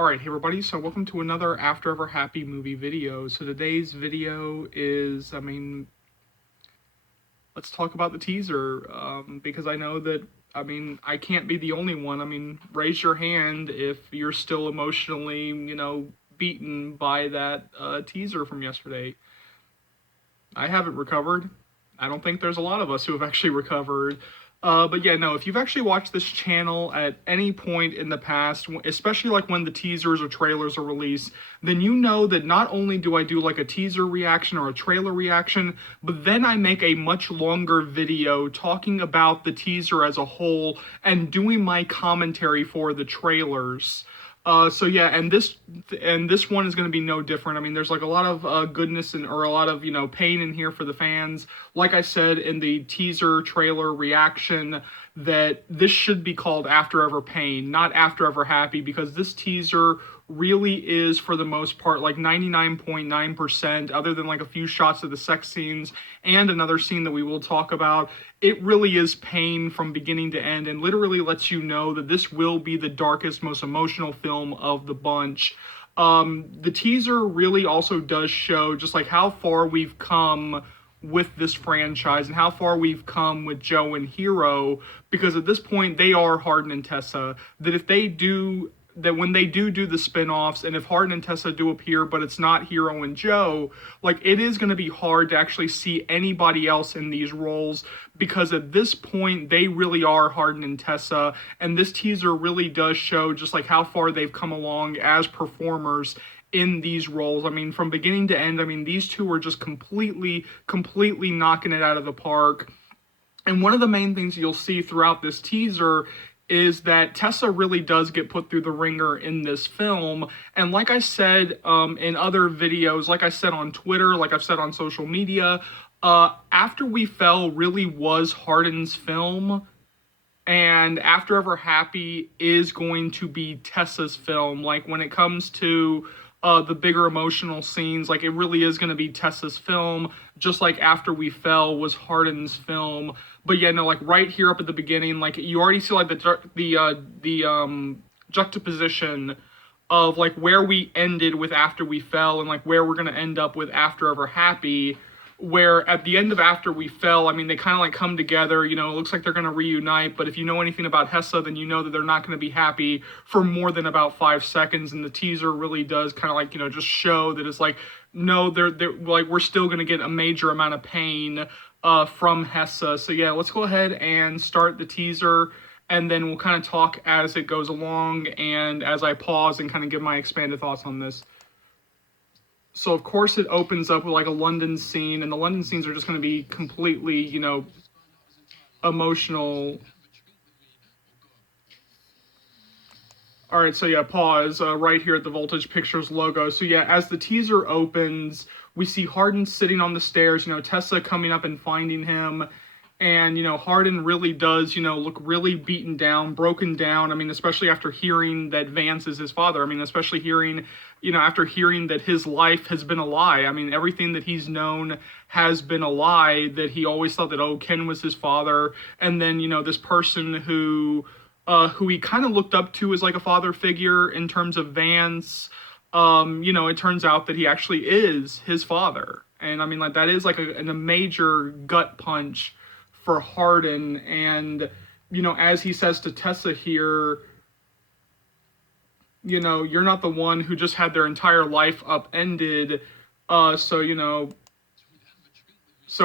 Alright, hey everybody, so welcome to another After Ever Happy movie video. So today's video is, let's talk about the teaser, because I know that, I can't be the only one. Raise your hand if you're still emotionally, beaten by that teaser from yesterday. I haven't recovered. I don't think there's a lot of us who have actually recovered. But yeah, no, if you've actually watched this channel at any point in the past, especially like when the teasers or trailers are released, then you know that not only do I do like a teaser reaction or a trailer reaction, but then I make a much longer video talking about the teaser as a whole and doing my commentary for the trailers. So yeah, and this one is going to be no different. There's like a lot of goodness or a lot of pain in here for the fans. Like I said in the teaser trailer reaction, that this should be called After Ever Pain, not After Ever Happy, because this teaser really is, for the most part, like 99.9%, other than like a few shots of the sex scenes and another scene that we will talk about. It really is pain from beginning to end and literally lets you know that this will be the darkest, most emotional film of the bunch. The teaser really also does show just like how far we've come with this franchise and how far we've come with Joe and Hero, because at this point they are Hardin and Tessa. That when they do the spin-offs, and if Hardin and Tessa do appear but it's not Hero and Joe, like, it is going to be hard to actually see anybody else in these roles, because at this point they really are Hardin and Tessa, and this teaser really does show just like how far they've come along as performers in these roles. From beginning to end, these two are just completely knocking it out of the park. And one of the main things you'll see throughout this teaser is that Tessa really does get put through the ringer in this film. And like I said in other videos, like I said on Twitter, like I've said on social media, After We Fell really was Hardin's film, and After Ever Happy is going to be Tessa's film. Like, when it comes to the bigger emotional scenes, like, it really is going to be Tessa's film, just like After We Fell was Hardin's film. But yeah, no, like right here up at the beginning, like you already see like the juxtaposition of like where we ended with After We Fell and like where we're gonna end up with After Ever Happy. Where at the end of After We Fell, they kind of like come together, it looks like they're going to reunite, but if you know anything about Hessa, then you know that they're not going to be happy for more than about 5 seconds, and the teaser really does kind of like, just show that it's like, no, they're like, we're still going to get a major amount of pain from Hessa. So yeah, let's go ahead and start the teaser, and then we'll kind of talk as it goes along and as I pause and kind of give my expanded thoughts on this. So, of course, it opens up with, like, a London scene, and the London scenes are just going to be completely, emotional. Alright, so yeah, pause, right here at the Voltage Pictures logo. So yeah, as the teaser opens, we see Hardin sitting on the stairs, Tessa coming up and finding him, and, Hardin really does, look really beaten down, broken down. Especially after hearing that Vance is his father. Especially hearing, after hearing that his life has been a lie. Everything that he's known has been a lie, that he always thought that, oh, Ken was his father. And then, this person who he kind of looked up to as like a father figure in terms of Vance, it turns out that he actually is his father. And like that is like a major gut punch for Hardin. And as he says to Tessa here, you're not the one who just had their entire life upended, so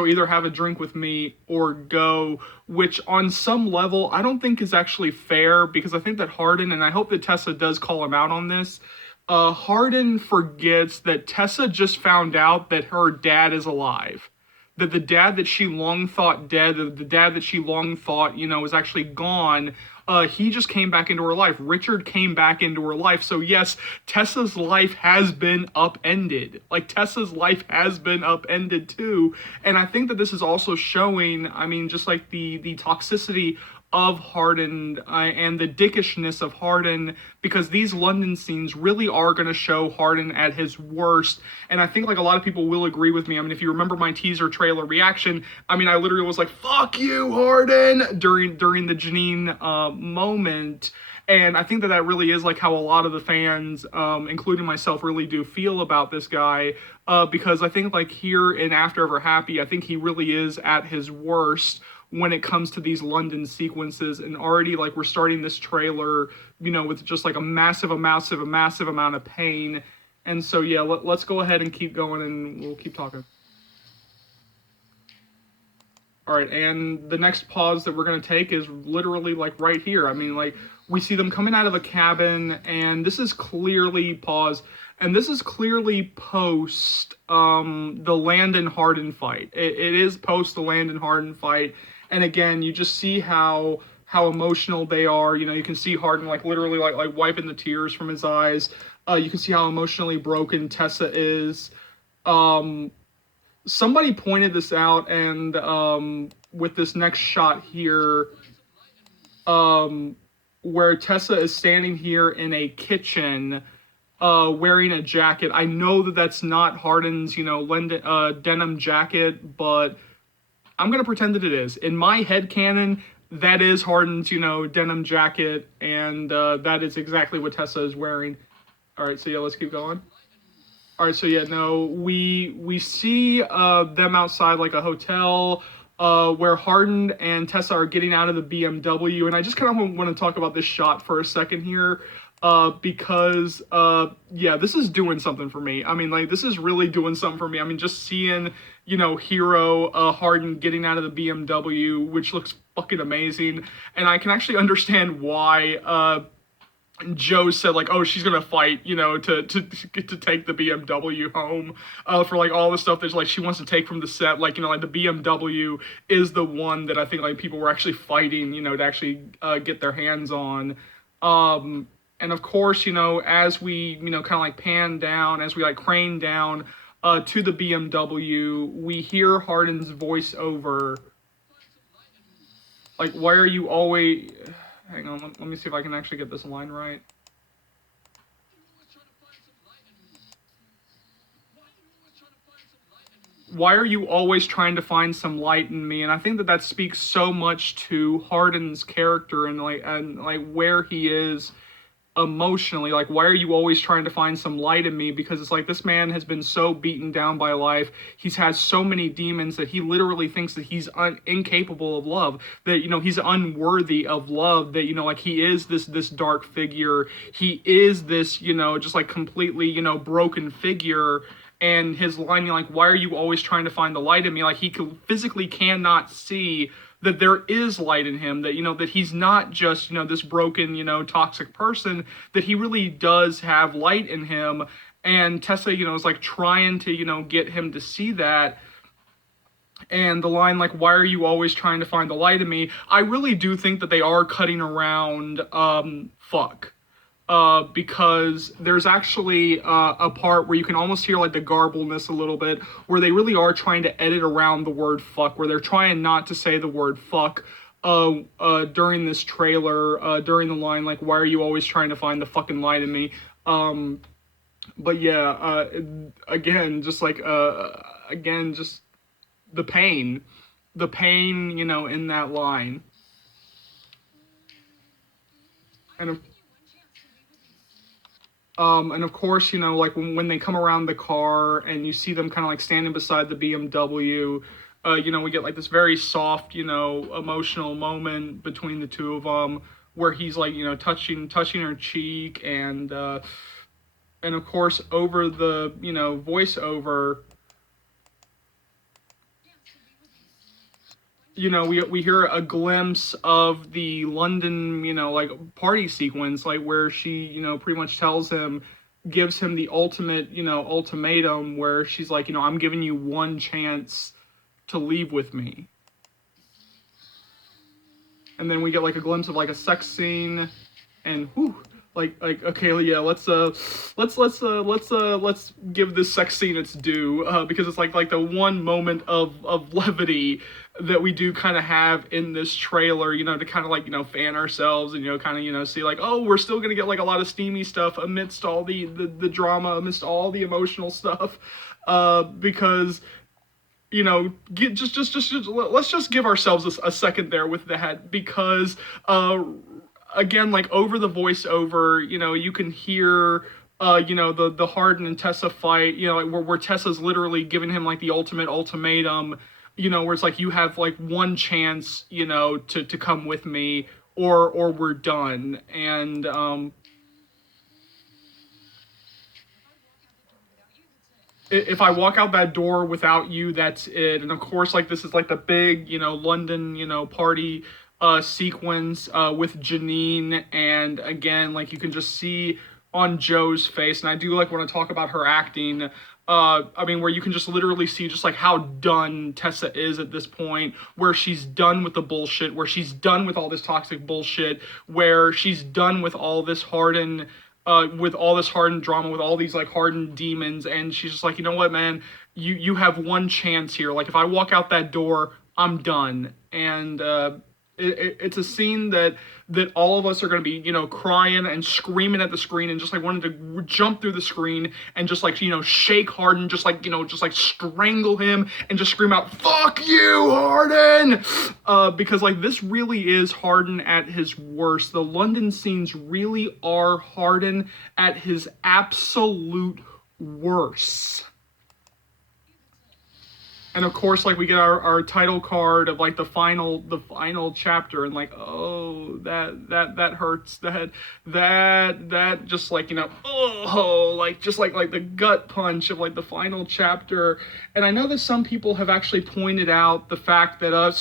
either have a drink with me or go, which on some level I don't think is actually fair, because I think that Hardin, and I hope that Tessa does call him out on this, Hardin forgets that Tessa just found out that her dad is alive. That the dad that she long thought dead, the dad that she long thought, was actually gone, he just came back into her life. Richard came back into her life. So yes, Tessa's life has been upended. Like, Tessa's life has been upended too. And I think that this is also showing, just like the toxicity of Hardin and the dickishness of Hardin, because these London scenes really are going to show Hardin at his worst. And I think like a lot of people will agree with me. If you remember my teaser trailer reaction, I literally was like, fuck you, Hardin, during the Janine moment. And I think that that really is like how a lot of the fans, including myself, really do feel about this guy. Because I think like here in After Ever Happy, I think he really is at his worst when it comes to these London sequences. And already like we're starting this trailer, with just like a massive amount of pain. And so yeah, let's go ahead and keep going, and we'll keep talking. All right, and the next pause that we're going to take is literally like right here. I mean, like we see them coming out of a cabin, and this is clearly pause, and this is clearly post the Landon Harden fight. It is post the Landon Harden fight, and again, you just see how emotional they are. You can see Harden like literally like wiping the tears from his eyes. You can see how emotionally broken Tessa is. Um, Somebody pointed this out, and with this next shot here, um, where Tessa is standing here in a kitchen, wearing a jacket. I know that that's not Harden's, denim jacket, but I'm gonna pretend that it is. In my head canon, that is Harden's, denim jacket, and that is exactly what Tessa is wearing. All right, so yeah, let's keep going. All right, so yeah, no, we see them outside like a hotel, where Harden and Tessa are getting out of the BMW, and I just kind of want to talk about this shot for a second here, because yeah, this is doing something for me. I mean, like this is really doing something for me. I mean, just seeing Hero Harden getting out of the BMW, which looks fucking amazing, and I can actually understand why. Joe said like, oh, she's gonna fight, to take the BMW home, for like all the stuff that like she wants to take from the set, like like the BMW is the one that I think like people were actually fighting, to actually get their hands on, and of course, as we kind of like pan down, as we like crane down, to the BMW, we hear Harden's voiceover, like, why are you always hang on, let me see if I can actually get this line right. Why are you always trying to find some light in me? And I think that that speaks so much to Harden's character, and where he is emotionally. Like, why are you always trying to find some light in me? Because it's like this man has been so beaten down by life. He's had so many demons that he literally thinks that he's incapable of love, that he's unworthy of love, that like he is this dark figure, he is this just like completely broken figure. And his line, like, why are you always trying to find the light in me? Like, he physically cannot see that there is light in him, that that he's not just this broken toxic person, that he really does have light in him. And Tessa is like trying to get him to see that. And the line like, why are you always trying to find the light in me, I really do think that they are cutting around fuck, because there's actually a part where you can almost hear like the garbleness a little bit, where they really are trying to edit around the word fuck, where they're trying not to say the word fuck during this trailer, during the line like, why are you always trying to find the fucking light in me. But yeah, again, just like again, just the pain, in that line. And and of course, like when they come around the car and you see them kind of like standing beside the BMW, we get like this very soft, emotional moment between the two of them, where he's like, touching her cheek, and of course over the, voiceover, we hear a glimpse of the London, like party sequence, like where she, pretty much gives him the ultimate, ultimatum, where she's like, I'm giving you one chance to leave with me. And then we get like a glimpse of like a sex scene, and whew, like okay, yeah, let's give this sex scene its due, because it's like the one moment of levity that we do kind of have in this trailer, to kind of like fan ourselves, and kind of see like, oh, we're still gonna get like a lot of steamy stuff amidst all the drama, amidst all the emotional stuff, because just let's just give ourselves a second there with that, because again, like over the voiceover, you can hear the Hardin and Tessa fight, like where Tessa's literally giving him like the ultimate ultimatum, where it's like you have like one chance, to come with me, or we're done. And if I walk out that door without you, that's it. And of course, like this is like the big, London, party sequence with Janine, and again, like you can just see on Joe's face, and I do like want to talk about her acting. I mean, where you can just literally see just like how done Tessa is at this point, where she's done with the bullshit, where she's done with all this toxic bullshit, where she's done with all this hardened drama, with all these like hardened demons, and she's just like, you know what, man, you have one chance here. Like if I walk out that door, I'm done. And it's a scene that all of us are going to be, crying and screaming at the screen, and just like wanting to jump through the screen and just like, shake Hardin, just like, just like strangle him and just scream out, "Fuck you, Hardin!" Because like this really is Hardin at his worst. The London scenes really are Hardin at his absolute worst. And of course, like we get our title card of like the final chapter, and like, oh, that hurts. That just like, oh, like just like the gut punch of like the final chapter. And I know that some people have actually pointed out the fact that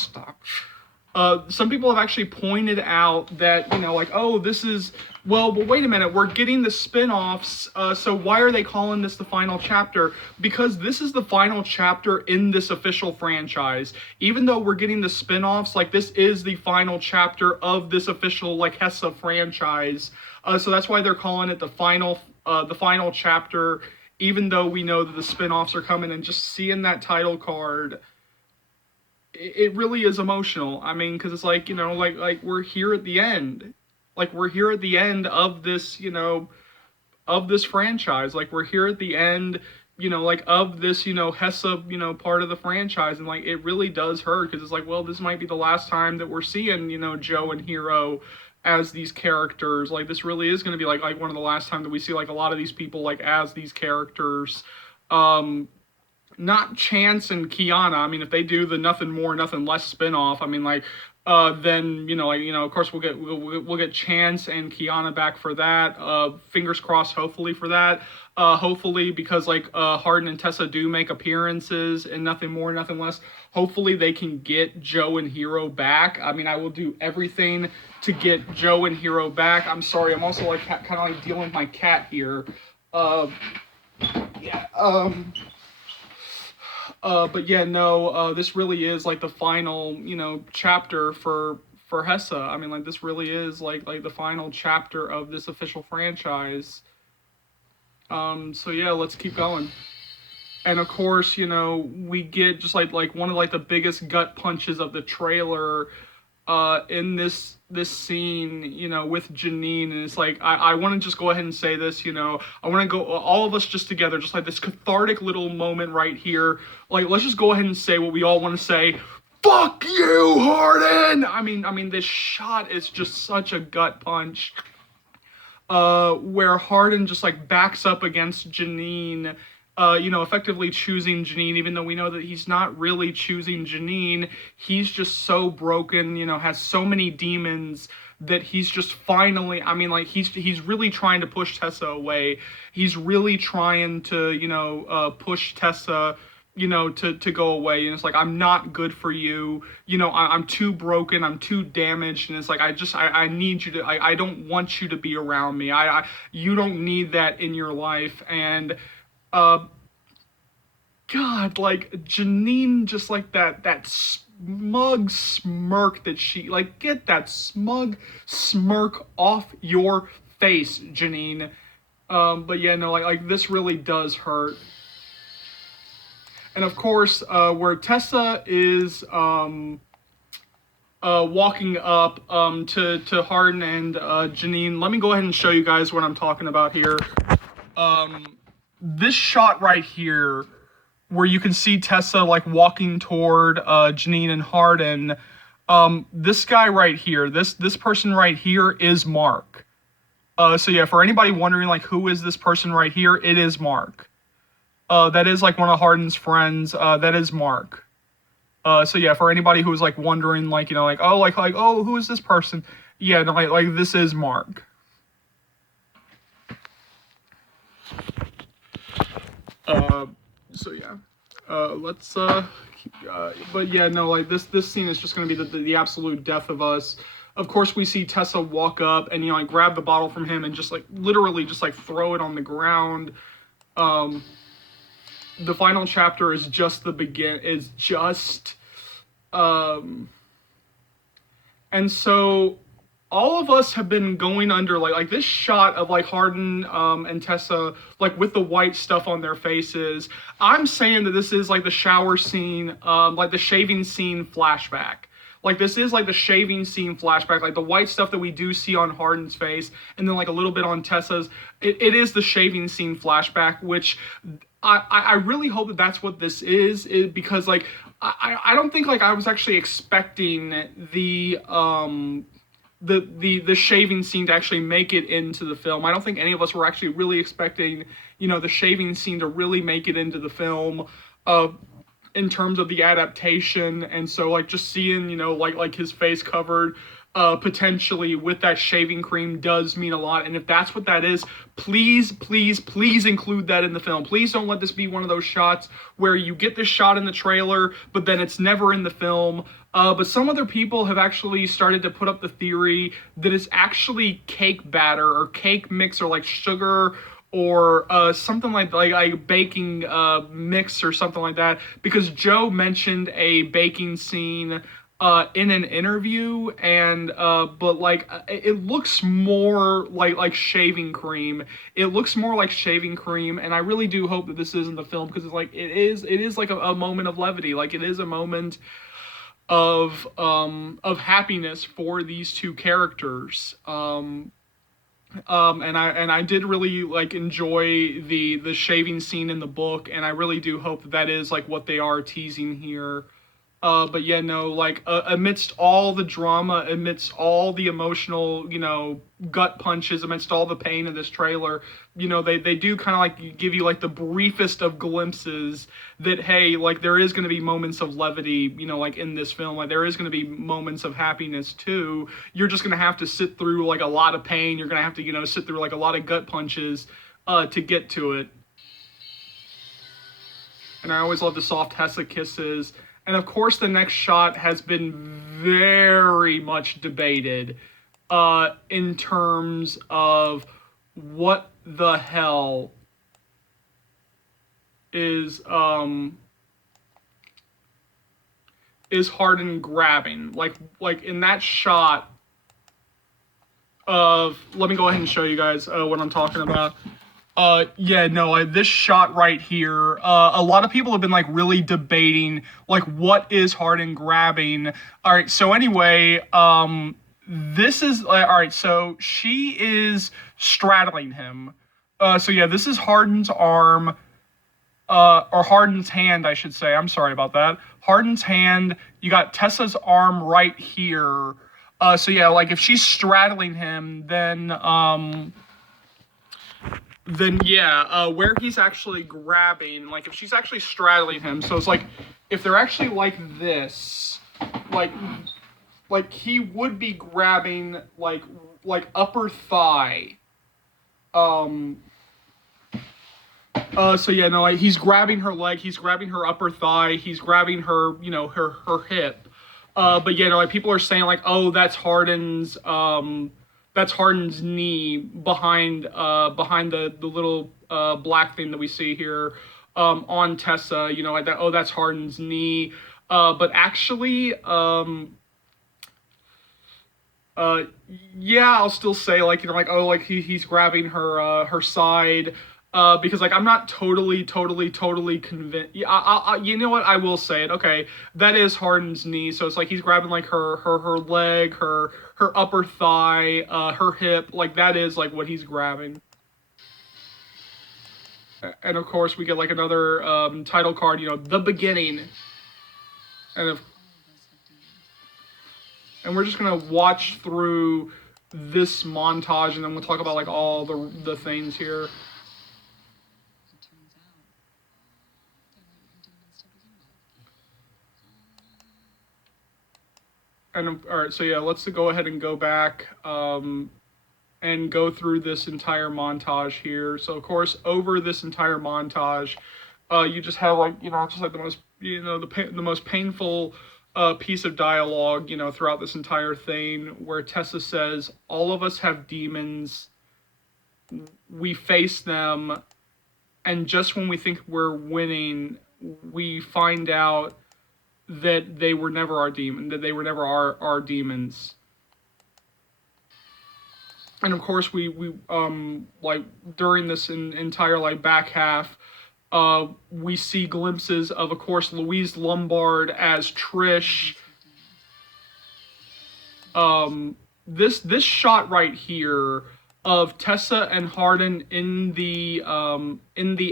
some people have actually pointed out that, like, oh, this is, well, but wait a minute, we're getting the spin-offs, so why are they calling this the final chapter? Because this is the final chapter in this official franchise. Even though we're getting the spin-offs, like, this is the final chapter of this official, like, Hessa franchise. So that's why they're calling it the final chapter, even though we know that the spin-offs are coming. And just seeing that title card, it really is emotional. I mean, because it's like, like we're here at the end. Like, we're here at the end of this, of this franchise. Like, we're here at the end, like, of this, Hessa, part of the franchise. And, like, it really does hurt, because it's like, well, this might be the last time that we're seeing, Joe and Hiro as these characters. Like, this really is going to be, like one of the last time that we see, like, a lot of these people, like, as these characters. Not Chance and Kiana. I mean, if they do the Nothing More, Nothing Less spinoff, I mean, like, then of course we'll get Chance and Kiana back for that. Fingers crossed, hopefully for that. Hopefully, because like Hardin and Tessa do make appearances in Nothing More, Nothing Less. Hopefully they can get Joe and Hiro back. I mean, I will do everything to get Joe and Hiro back. I'm sorry, I'm also like kind of like dealing with my cat here. Yeah. But yeah, no, this really is like the final, chapter for Hessa. I mean, like this really is like the final chapter of this official franchise. So yeah, let's keep going. And of course, we get just like one of like the biggest gut punches of the trailer in this scene, with Janine. And it's like, I want to just go ahead and say this, I want to go, all of us just together, just like this cathartic little moment right here. Like, let's just go ahead and say what we all want to say. Fuck you, Hardin! I mean, this shot is just such a gut punch. Where Hardin just like backs up against Janine, effectively choosing Janine, even though we know that he's not really choosing Janine. He's just so broken, has so many demons that he's just finally, I mean, like, he's really trying to push Tessa away. He's really trying to, push Tessa, to go away. And it's like, I'm not good for you. I'm too broken. I'm too damaged. And it's like, I need you to, I don't want you to be around me. You don't need that in your life. And, God, like, Janine, just like that smug smirk that she, like, get that smug smirk off your face, Janine. But yeah, no, like this really does hurt. And of course, where Tessa is, walking up, to Hardin and, Janine, let me go ahead and show you guys what I'm talking about here. This shot right here, where you can see Tessa like walking toward Janine and Hardin, This guy right here, this person right here is Mark. So yeah, for anybody wondering like who is this person right here, it is Mark. That is like one of Hardin's friends. That is Mark. So yeah, for anybody who's like wondering, like like oh, who is this person? Yeah, no, like this is Mark. Uh, so yeah, let's but yeah, no, like this scene is just gonna be the absolute death of us. Of course, we see Tessa walk up and like grab the bottle from him and just like literally just like throw it on the ground. Um, the final chapter is just the begin. Is just um, and so all of us have been going under like this shot of like Hardin and Tessa like with the white stuff on their faces. I'm saying that this is like the shower scene, like the shaving scene flashback. Like this is like the shaving scene flashback, like the white stuff that we do see on Hardin's face, and then like a little bit on Tessa's. It is the shaving scene flashback, which I really hope that that's what this is because like I don't think like I was actually expecting the shaving scene to actually make it into the film. I don't think any of us were actually really expecting, the shaving scene to really make it into the film, in terms of the adaptation. And so like just seeing, like his face covered, potentially with that shaving cream does mean a lot. And if that's what that is, please, please, please include that in the film. Please don't let this be one of those shots where you get this shot in the trailer, but then it's never in the film. But some other people have actually started to put up the theory that it's actually cake batter or cake mix or like sugar or something like baking mix or something like that, because Joe mentioned a baking scene in an interview, and but like it looks more like shaving cream. It looks more like shaving cream, and I really do hope that this isn't the film, because it's like it is like a moment of levity. Like it is a moment of happiness for these two characters. And I did really like enjoy the shaving scene in the book, and I really do hope that that is like what they are teasing here. But yeah, no, like amidst all the drama, amidst all the emotional, gut punches, amidst all the pain of this trailer, they do kind of like give you like the briefest of glimpses that, hey, like there is going to be moments of levity, like in this film. Like there is going to be moments of happiness too. You're just going to have to sit through like a lot of pain. You're going to have to, sit through like a lot of gut punches to get to it. And I always love the soft Hessa kisses. And of course, the next shot has been very much debated in terms of what the hell is Hardin grabbing. Like in that shot of, let me go ahead and show you guys what I'm talking about. Yeah, no, this shot right here, a lot of people have been like really debating like what is Hardin grabbing. All right, so anyway, this is all right, so she is straddling him. So yeah, this is Hardin's arm, or Hardin's hand, I should say. I'm sorry about that. Hardin's hand. You got Tessa's arm right here. So yeah, like if she's straddling him, then yeah, where he's actually grabbing, like if she's actually straddling him, so it's like if they're actually like this, like he would be grabbing like upper thigh. So yeah, no, like he's grabbing her leg, he's grabbing her upper thigh, he's grabbing her, her hip. But yeah, no, like people are saying like, oh, that's Harden's knee behind the little black thing that we see here on Tessa. Like that. Oh, that's Harden's knee. But actually, yeah, I'll still say like like, oh, like he's grabbing her side. Because like I'm not totally convinced. Yeah, you know what? I will say it. Okay, that is Harden's knee. So it's like he's grabbing like her leg, her upper thigh, her hip. Like that is like what he's grabbing. And of course we get like another title card. The beginning. And of And we're just gonna watch through this montage, and then we'll talk about like all the things here. And all right, so yeah, let's go ahead and go back and go through this entire montage here. So of course, over this entire montage, you just have like just like the most the most painful piece of dialogue throughout this entire thing, where Tessa says, "All of us have demons. We face them, and just when we think we're winning, we find out that they were never our demon, that they were never our demons." And of course, we like during this entire like back half, we see glimpses of course, Louise Lombard as Trish. This shot right here of Tessa and Hardin in the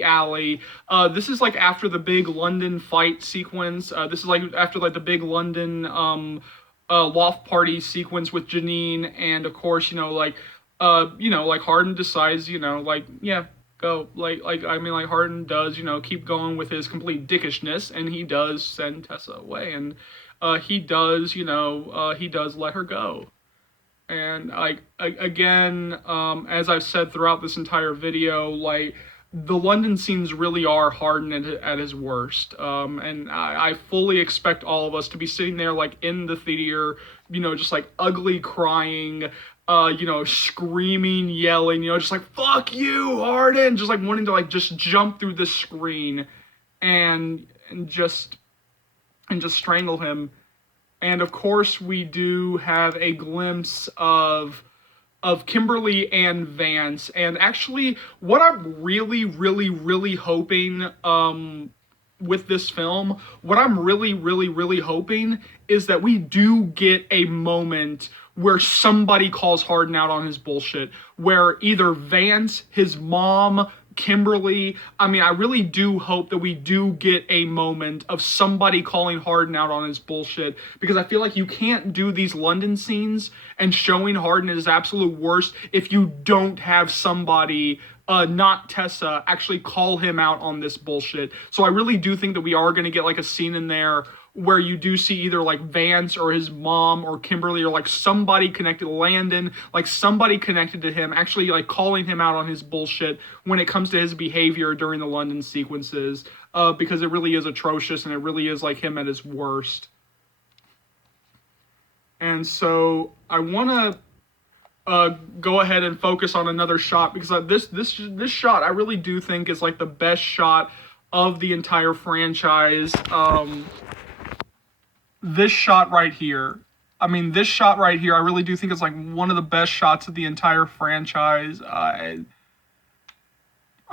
alley. This is like after the big London fight sequence. This is like after like the big London loft party sequence with Janine, and of course like like Hardin decides like yeah, go, like I mean like Hardin does keep going with his complete dickishness, and he does send Tessa away, and he does he does let her go. And like again, as I've said throughout this entire video, like the London scenes really are Hardin at his worst. And I fully expect all of us to be sitting there like in the theater, just like ugly crying, screaming, yelling, just like fuck you, Hardin, just like wanting to like just jump through the screen and just strangle him. And of course, we do have a glimpse of Kimberly and Vance. And actually, what I'm really, really, really hoping with this film, what I'm really, really, really hoping is that we do get a moment where somebody calls Hardin out on his bullshit, where either Vance, his mom, Kimberly, I mean, I really do hope that we do get a moment of somebody calling Hardin out on his bullshit, because I feel like you can't do these London scenes and showing Hardin at his absolute worst if you don't have somebody, not Tessa, actually call him out on this bullshit. So I really do think that we are going to get like a scene in there where you do see either like Vance or his mom or Kimberly or like somebody connected to Landon, like somebody connected to him, actually like calling him out on his bullshit when it comes to his behavior during the London sequences, because it really is atrocious and it really is like him at his worst. And so I want to go ahead and focus on another shot, because this shot I really do think is like the best shot of the entire franchise. This shot right here. I mean, this shot right here, I really do think it's like one of the best shots of the entire franchise. I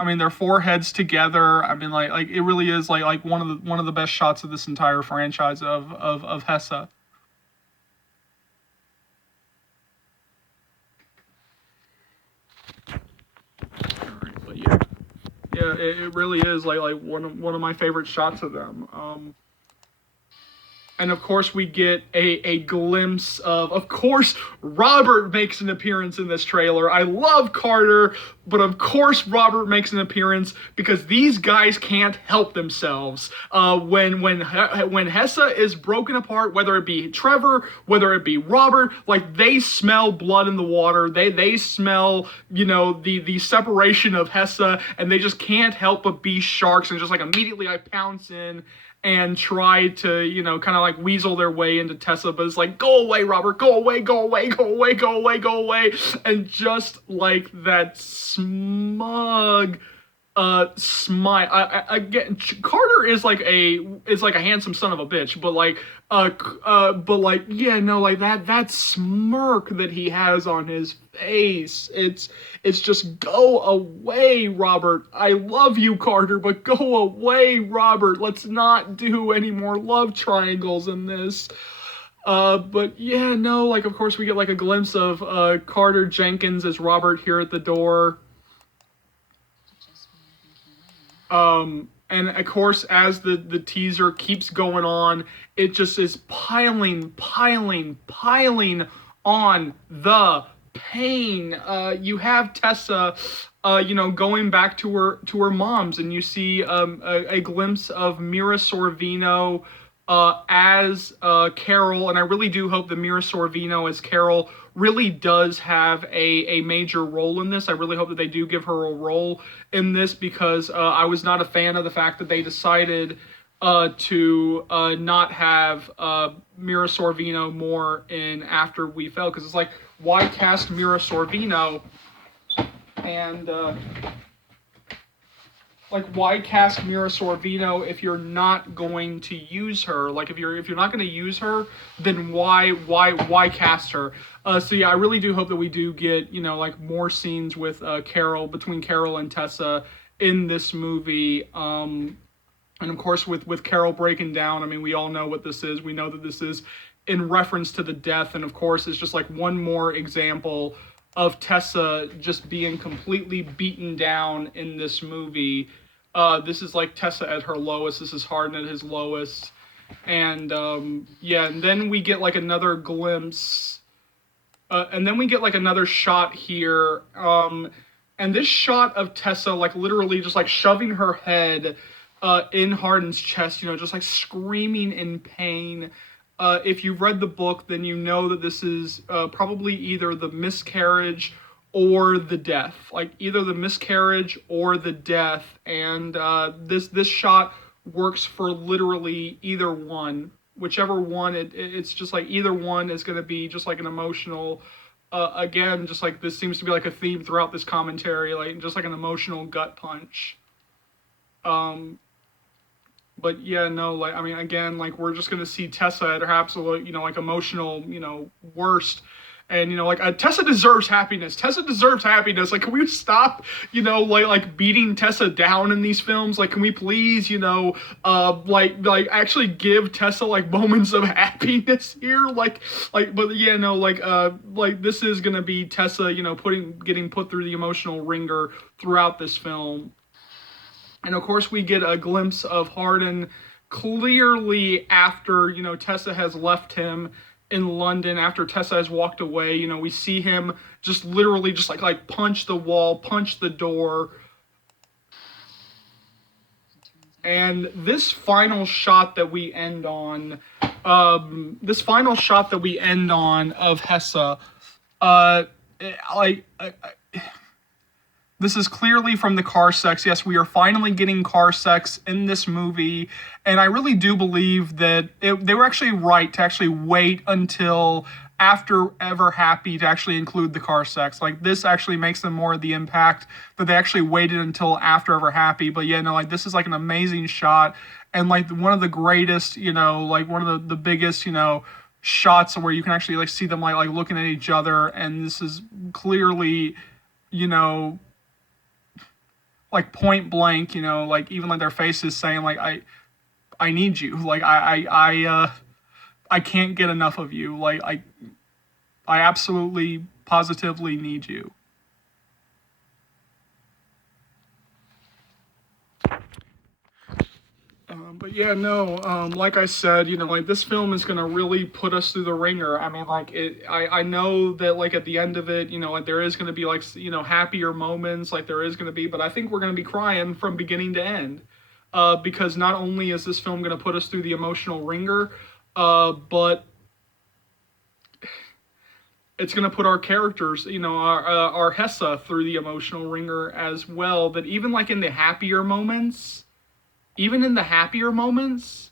mean, their foreheads together. I mean, like it really is like one of the best shots of this entire franchise of Hesse. Alright, but yeah, it really is like one of my favorite shots of them. And of course, we get a glimpse of course, Robert makes an appearance in this trailer. I love Carter, but of course, Robert makes an appearance because these guys can't help themselves. When Hesse is broken apart, whether it be Trevor, whether it be Robert, like they smell blood in the water. They smell, the separation of Hesse, and they just can't help but be sharks. And just like immediately, I pounce in and try to, kind of like weasel their way into Tessa, but it's like, go away, Robert, go away, go away, go away, go away, go away. And just like that smug smile. Again, Carter is like a handsome son of a bitch, but that smirk that he has on his face, it's just, go away, Robert. I love you, Carter, but go away, Robert. Let's not do any more love triangles in this. But yeah, no, like of course we get like a glimpse of Carter Jenkins as Robert here at the door. And of course, as the teaser keeps going on, it just is piling on the pain. You have Tessa, going back to her mom's, and you see a glimpse of Mira Sorvino as Carol, and I really do hope that Mira Sorvino as Carol really does have a major role in this. I really hope that they do give her a role in this, because I was not a fan of the fact that they decided to not have Mira Sorvino more in After We Fell, because it's like, why cast Mira Sorvino and why cast Mira Sorvino if you're not going to use her? Like, if you're not going to use her, then why cast her? So yeah, I really do hope that we do get more scenes with Carol, between Carol and Tessa in this movie. And of course, with Carol breaking down, I mean, we all know what this is. We know that this is in reference to the death, and of course, it's just like one more example of Tessa just being completely beaten down in this movie. This is like Tessa at her lowest. This is Hardin at his lowest. And and then we get like another glimpse. And then we get like another shot here. And this shot of Tessa, like literally just like shoving her head in Hardin's chest, just like screaming in pain. If you've read the book, then you know that this is probably either the miscarriage or the death, like either the miscarriage or the death. And this shot works for literally either one, whichever one. It's just like either one is going to be just like an emotional. Again, just like this seems to be like a theme throughout this commentary, like just like an emotional gut punch. But yeah, no, like, I mean, again, like, we're just going to see Tessa at her absolute, like, emotional, worst. And, like, Tessa deserves happiness. Tessa deserves happiness. Like, can we stop, like beating Tessa down in these films? Like, can we please, actually give Tessa, like, moments of happiness here? But yeah, no, like, this is going to be Tessa, getting put through the emotional ringer throughout this film. And of course, we get a glimpse of Hardin clearly after, Tessa has left him in London, after Tessa has walked away. We see him just literally just like punch the wall, punch the door. And this final shot that we end on, of Hessa, this is clearly from the car sex. Yes, we are finally getting car sex in this movie. And I really do believe that they were actually right to actually wait until after Ever Happy to actually include the car sex. Like, this actually makes them more of the impact that they actually waited until after Ever Happy. But yeah, no, like, this is like an amazing shot. And like one of the greatest, like one of the biggest, shots where you can actually like see them like looking at each other. And this is clearly, like point blank, like even like their faces saying like, I need you. Like I can't get enough of you. Like I absolutely positively need you. But yeah, no, like I said, like this film is gonna really put us through the ringer. I mean, like I know that like at the end of it, like there is gonna be like, happier moments, like there is gonna be, but I think we're gonna be crying from beginning to end, because not only is this film gonna put us through the emotional ringer, but it's gonna put our characters, our Hessa through the emotional ringer as well. That even like in the happier moments. Even in the happier moments,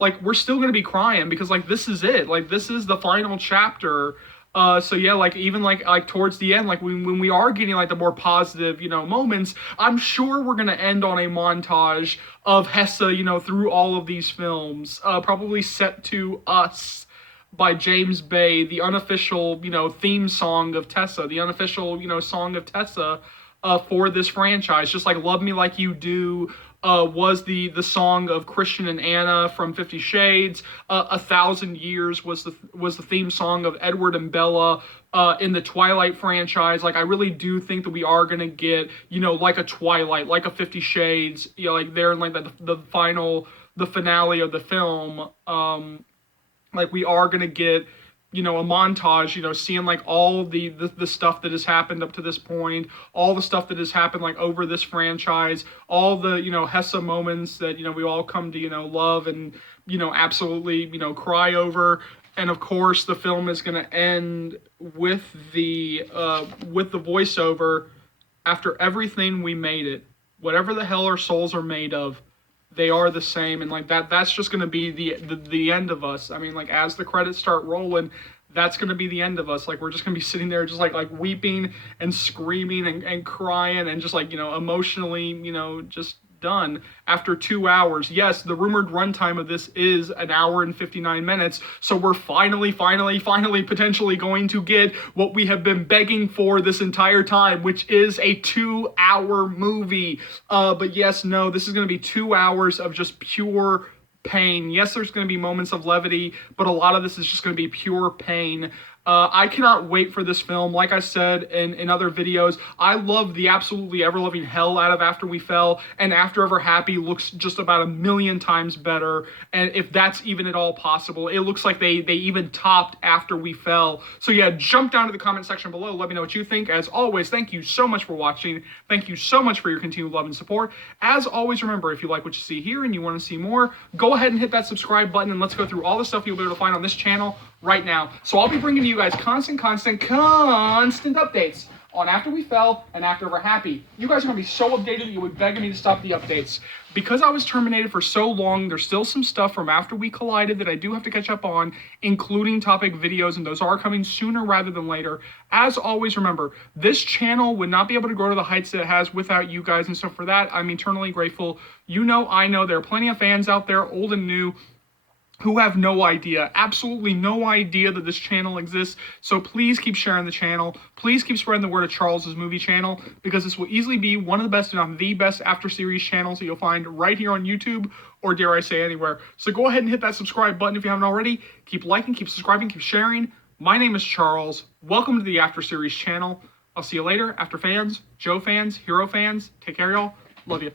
like, we're still going to be crying because, like, this is it. Like, this is the final chapter. So, yeah, like, even, like towards the end, like, when we are getting, like, the more positive, moments, I'm sure we're going to end on a montage of Hessa, through all of these films. Probably set to Us by James Bay, the unofficial, theme song of Tessa, the unofficial, song of Tessa. for this franchise. Just like Love Me Like You Do was the song of Christian and Anna from 50 Shades. 1,000 Years was the theme song of Edward and Bella in the Twilight franchise. Like, I really do think that we are gonna get, you know, like a Twilight, like a 50 Shades, you know, like they're in like the finale of the film. Like, we are gonna get, you know, a montage, you know, seeing like all the stuff that has happened up to this point, all the stuff that has happened like over this franchise, all the, you know, Hessa moments that, you know, we all come to, you know, love and, you know, absolutely, you know, cry over. And of course, the film is going to end with the voiceover: "After everything, we made it. Whatever the hell our souls are made of, they are the same." And like that's just going to be the end of us. I mean, like, as the credits start rolling, that's going to be the end of us. Like, we're just going to be sitting there just like weeping and screaming and crying and just like, you know, emotionally, you know, just done after 2 hours. Yes, the rumored runtime of this is an hour and 59 minutes. So we're finally potentially going to get what we have been begging for this entire time, which is a 2-hour movie. But yes, no, this is going to be 2 hours of just pure pain. Yes, there's going to be moments of levity, but a lot of this is just going to be pure pain. I cannot wait for this film. Like I said in other videos, I love the absolutely ever-loving hell out of After We Fell, and After Ever Happy looks just about a million times better, and if that's even at all possible. It looks like they even topped After We Fell. So yeah, jump down to the comment section below. Let me know what you think. As always, thank you so much for watching. Thank you so much for your continued love and support. As always, remember, if you like what you see here and you want to see more, go ahead and hit that subscribe button, and let's go through all the stuff you'll be able to find on this channel right now. So I'll be bringing you guys constant updates on After We Fell and After Ever Happy. You guys are going to be so updated that you would beg me to stop the updates. Because I was terminated for so long, there's still some stuff from After We Collided that I do have to catch up on, including topic videos, and those are coming sooner rather than later. As always, remember, this channel would not be able to grow to the heights that it has without you guys, and so for that, I'm eternally grateful. You know, I know there are plenty of fans out there, old and new, who have no idea, absolutely no idea that this channel exists. So please keep sharing the channel. Please keep spreading the word of Charles's movie channel, because this will easily be one of the best, if not the best, after series channels that you'll find right here on YouTube, or dare I say anywhere. So go ahead and hit that subscribe button if you haven't already. Keep liking, keep subscribing, keep sharing. My name is Charles. Welcome to the After Series channel. I'll see you later, After fans, Joe fans, Hero fans. Take care, y'all. Love you.